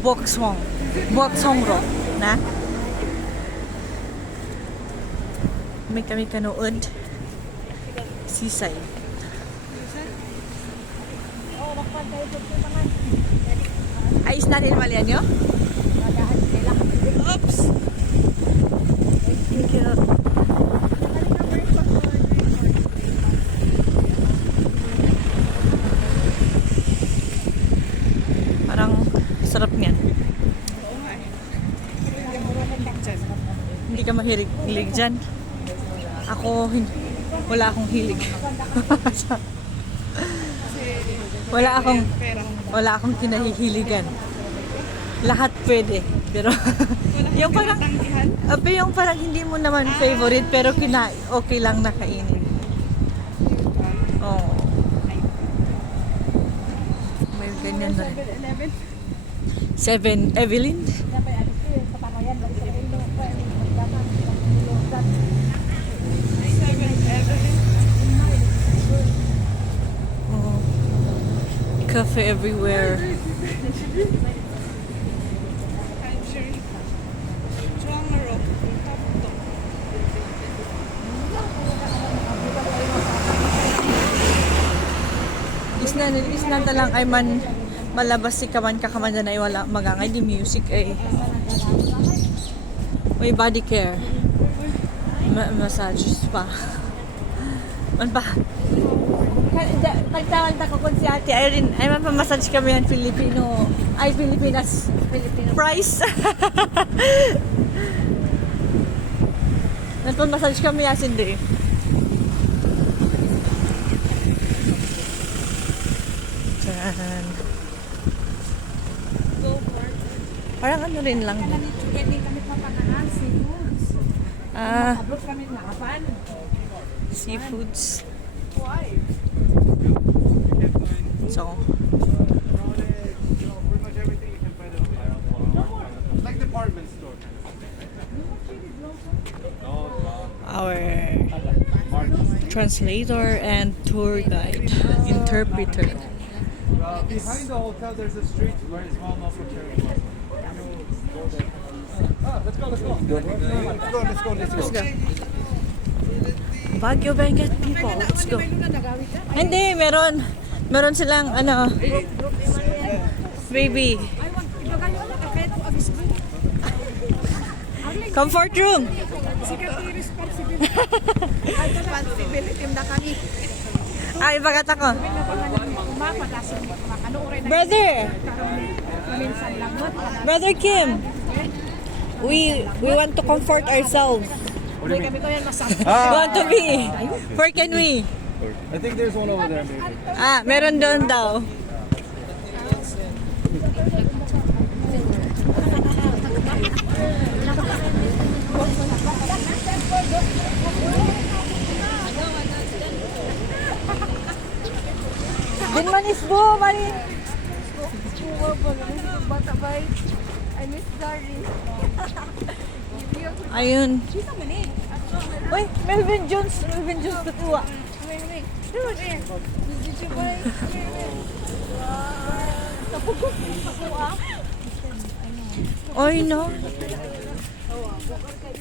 Boksong. Boksongro. Na? May kami kanood. Sisay. Ayos natin malian nyo? Oops! Thank you. Parang sarap niyan. Hindi ka mahilig dyan. Ako, wala akong hilig. wala akong kinahihiligan. Lahat pwede. Pero, yung parang hindi mo naman favorite, pero okay lang na kainin. Oh. May ganyan na rin. 7 Evelyn. Oh. Cafe everywhere. Isna lang ay malabas si kaman kakamanda na ay wala magangay di music ay may body care massage spa man pa nagtawag ako kung si Ate Irene ay massage kami yan Filipino price massage kami yasin di parang ano rin lang. Seafoods. So, like department store. our translator and tour guide, interpreter. Behind the hotel, there's a street where it's well known for cherry blossom. Let's go. Let's go. Baguio Benguet people. Let's go. Hindi, meron silang baby. Comfort room. Ay, bagat ako. Brother Kim. We want to comfort ourselves. What do you mean? We want to be. Where can we? I think there's one over there, maybe. Meron doon daw. Din manis bo, mani. I miss Darling. Ayun. Uy, Melvin Jones tutuwa. Oy, no.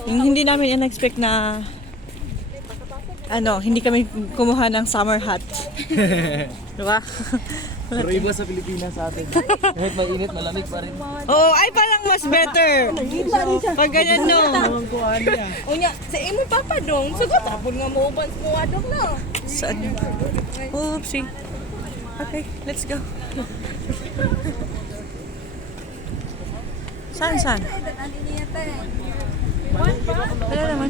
Yung hindi namin in-expect na hindi kami kumuha ng summer hat. Diba? Pero iba sa Pilipinas sa atin. Kahit mainit, malamig pa rin. Oh, ay parang mas better. Pag ganyan, no. O nya, sa imo papa dong, sugot tapon nga mo uban mo adong na. Saan? Oopsie. Okay, let's go. Saan? Wala naman.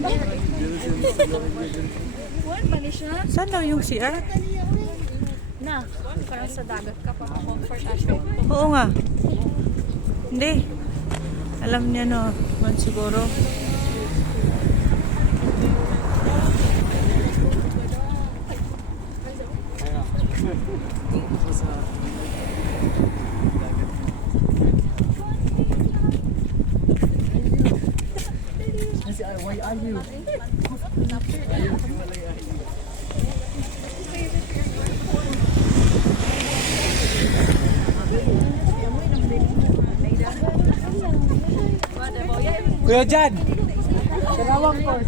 Saan daw yung CR? Na, parang sa dagat ka pa comfort asyo. Oo nga. Hindi. Alam niya no. Man siguro. Why are you? Kuya Jan! Karawang course.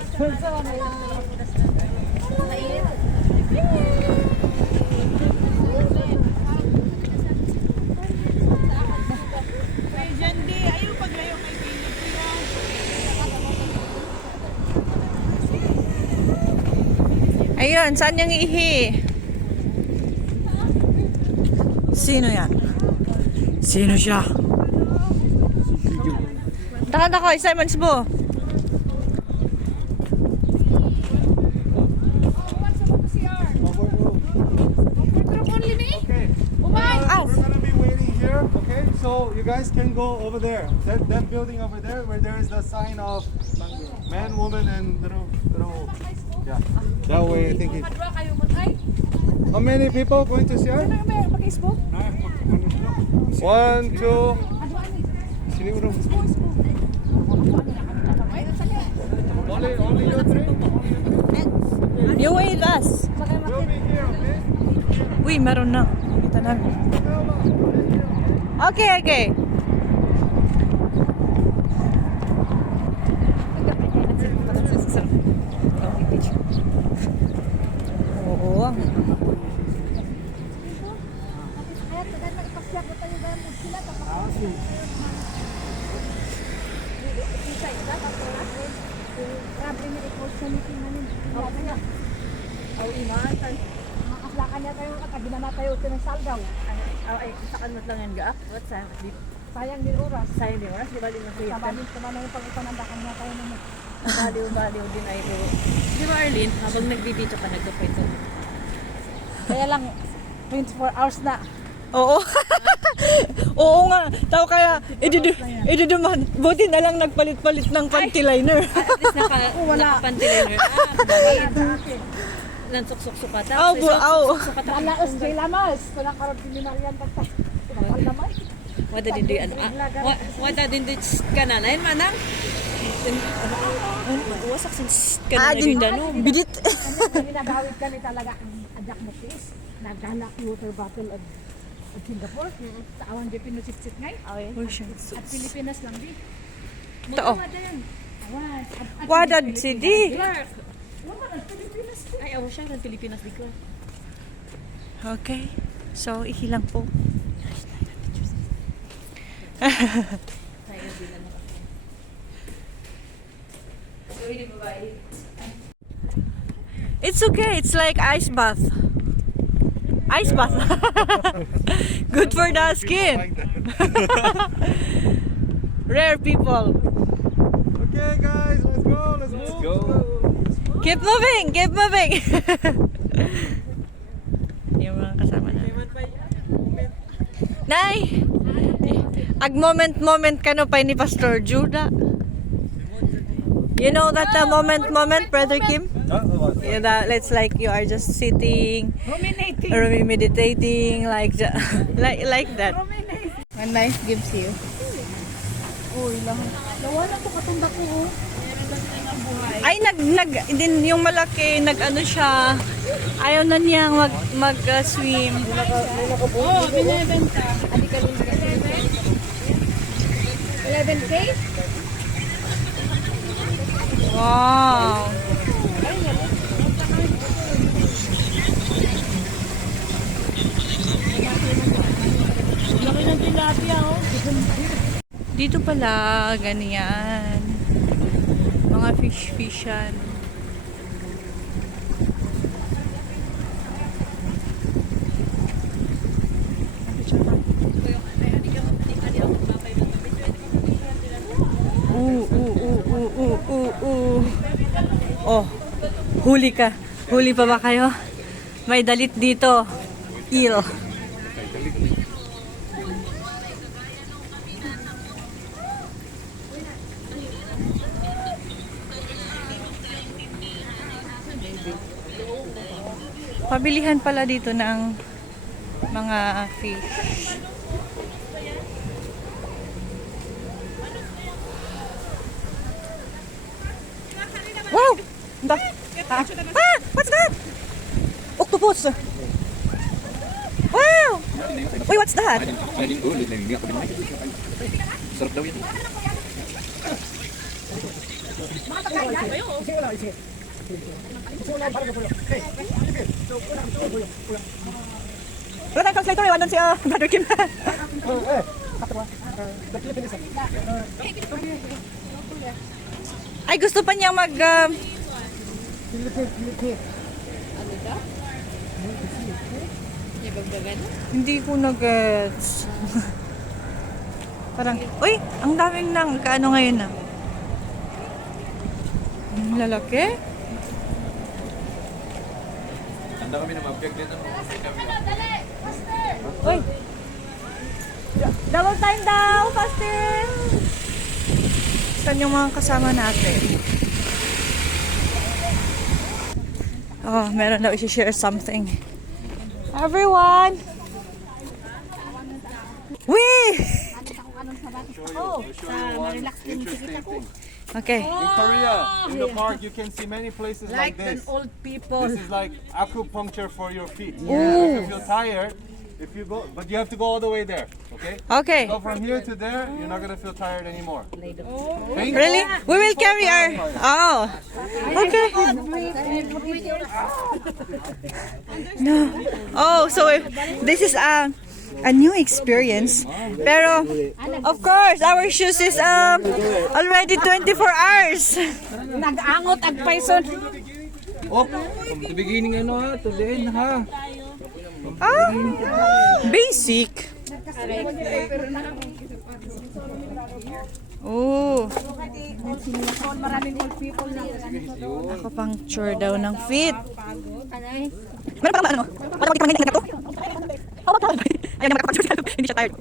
Ayun, saan yung ihi? Sino yan? Sino siya? Takan ako, Simon's Bo. Okay. Ah, We're gonna be waiting here, okay? So you guys can go over there. That building over there where there is the sign of man, woman, and little. Yeah. That way I think it. How many people going to CR? 1, 2. Sini bro. Only you three? you wait us. We'll be here, okay? Uy, meron na. Kita namin. Okay, okay. Oo. Sayang din oras. Di ba din masaya? Sabalik yung pag-ipanandakan na tayo naman. Baliw din ay ko. Di ba Arlene, habang nagbibito ka, nagkapwento. Kaya lang, 24 hours na. Oo. Oo nga. Tao kaya, iduduman. Buti na lang nagpalit-palit ng panty liner. At least nakapantiliner. Nansuksok ka ta. Aw, aw. Alaos kay lamas. Parang karot pinimarian pagta. Pinapal naman. Wada din di ano. Wada din di kananain manang. Wasak sin kanana din dano. Bidit. Ginagawid kami talaga ang adak mo tis. Naghalak water bottle of Singapore. Sa awan di pinusitsit ngay. At Pilipinas lang di. Tao. Wada yan. Awan. Wadad si di. Ay, awa siya ng Pilipinas di ko. Okay. So, ihilang po. It's okay. It's like ice bath. Ice bath. Good for the skin. Rare people. Okay, guys, let's go. Let's move. Keep moving. Keep moving. Yung mga kasama na. Nay! Ag moment ka no pa ni Pastor Judah. You know that moment, Brother Kim? You know, it's like you are just sitting, meditating, like like that. When life gives you. Nawala ko katunda ko. Ay din yung malaki nag-ano siya. Ayaw na niyang mag-swim. Oh, binibenta. 11K? Wow. Laki ng tilapia, oh. Dito pala, ganyan. Mga fish yan. Oh, huli ka. Huli pa ba kayo? May dalit dito. Eel. Pabilihan pala dito ng mga fish. Wow! What's that? Octopus! Wow! Wait, what's that? Sarap daw yan. Wala tayong translator, iwan doon si Brother Kim. Ay, gusto pa niya mag... Hindi ko na-gets. Parang, uy, ang daming nang kaano ngayon na. Ang lalaki. Handa kami na mag-vlog dito. Uy! Double time daw, faster! Saan yung mga kasama natin? Oh, meron daw i-share something. Everyone! Wee! Okay. In Korea, in the park, you can see many places like this. Old people. This is like acupuncture for your feet. Ooh. If you feel tired, if you go, but you have to go all the way there. Okay. Okay. Go from here to there. You're not gonna feel tired anymore. Thank Really? We will carry our... Oh. Okay. No. Oh, so this is a new experience. Pero, of course, our shoes is already 24 hours. Nag-angot ag paison. Oh, from the beginning to the end Ah, basic. Oh. Maraming old people na. Ako puncture daw ng feet. Meron pa ba ano? Ano kita manginit na to? Oh, wag ka. Ayun na makapuncture. Hindi siya tired.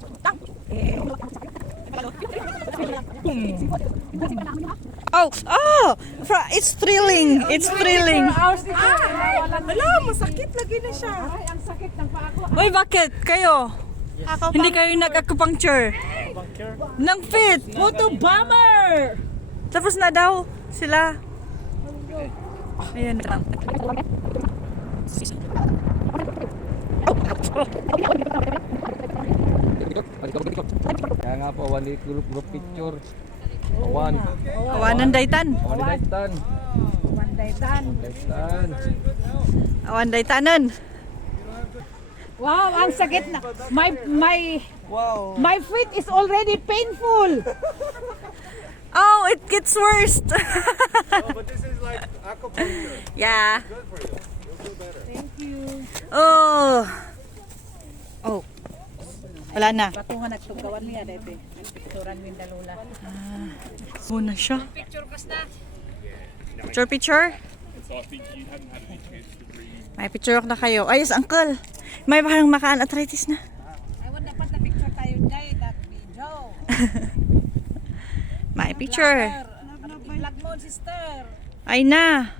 Oh, it's thrilling. It's thrilling. Wala, masakit lagi na siya. Ay, ang sakit ng paa ko. Uy, bakit? Kayo? Hindi kayo nag-acupuncture? Ng feet. Photo bomber! Tapos na daw sila. Ayan na. Kaya nga po, one group picture. One. Awanan daytan. One daytan. One day done. Daytan. Awan daytanan. Wow, ang sakit na. My feet is already painful. Oh, it gets worse. But this is like acupuncture. Yeah. Good for you. You'll feel better. Oh. Oh. Wala na. Patungan nagtugawan niya, Dede. Picturean mo yung dalula. Muna siya. Picture? May picture na kayo. Ayos, uncle. May parang makaan arthritis na. I want dapat na picture tayo dyan, that video. May picture. Vlog mo, sister. Ay na.